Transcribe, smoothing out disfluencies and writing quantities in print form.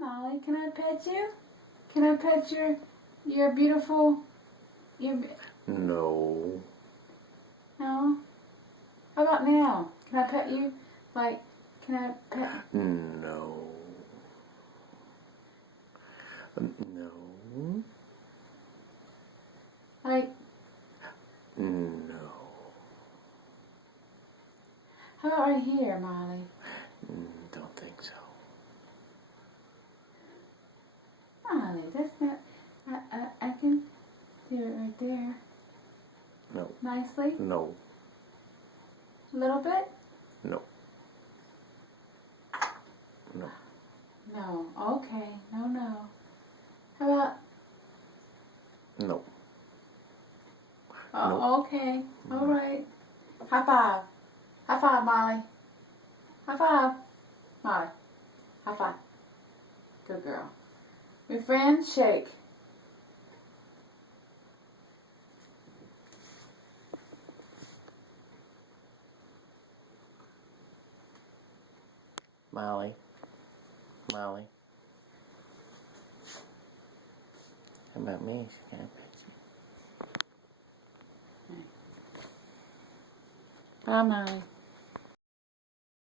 Molly, can I pet you? Can I pet your beautiful, No. no? How about now? Can I pet you? Like, can I pet? No. No. Like, No. how about right here, Molly? Don't think so. Molly, that's not, I can do it right there. No. Nicely. No. A little bit? No. No. No. Okay. No. How about? No. Oh, Nope. okay. All right. High five. High five, Molly. High five. Molly. High five. Good girl. Your friends, shake. Molly. Molly. How about me? Can I pet you? Bye, Molly.